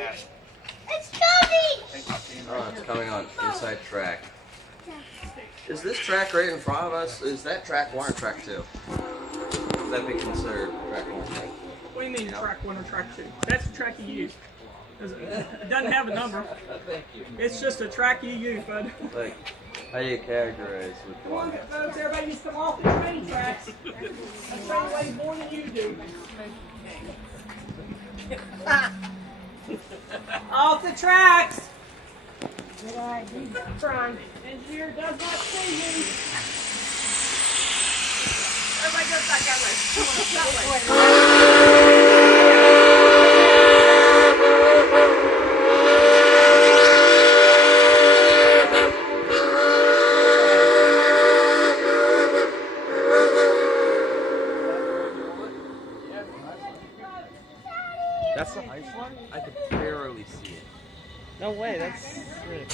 It's coming! Oh, it's coming on inside track. Is this track right in front of us? Is that track 1 or track 2? Would that be considered track 1 or track 2? What do you mean track 1 or track 2? That's the track you use. It doesn't have a number. Thank you. It's just a track you use, bud. Like, how do you categorize which Come on, one? folks, everybody needs to come off the train tracks. That train weighs more than you do. Off the tracks! Good idea. Trying. Engineer does not see you. Everybody goes back that way. Come on, that way. That's the Heisler? I could barely see it. No way, that's really...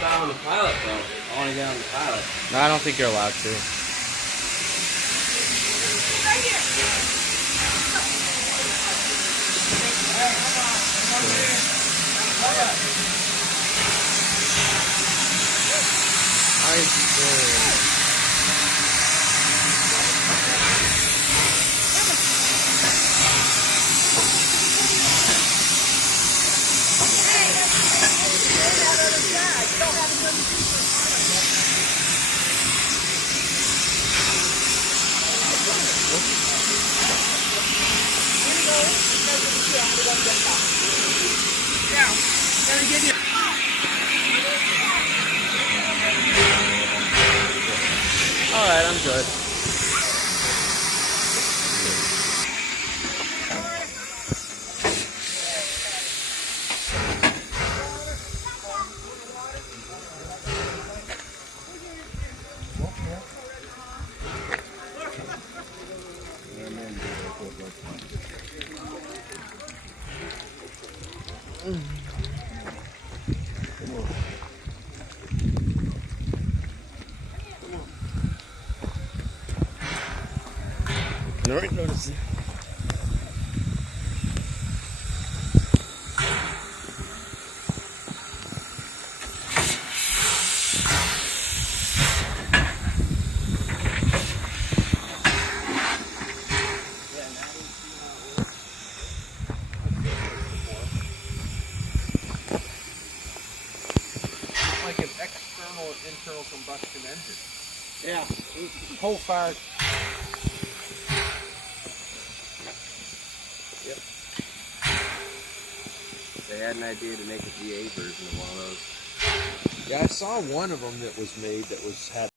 Not on the pilot though. I want to get on the pilot. No, I don't think you're allowed to. Alright, I'm good. Never noticed. Like an external and internal combustion engine. Yeah, whole fire. They had an idea to make a GA version of one of those. Yeah, I saw one of them that was made that had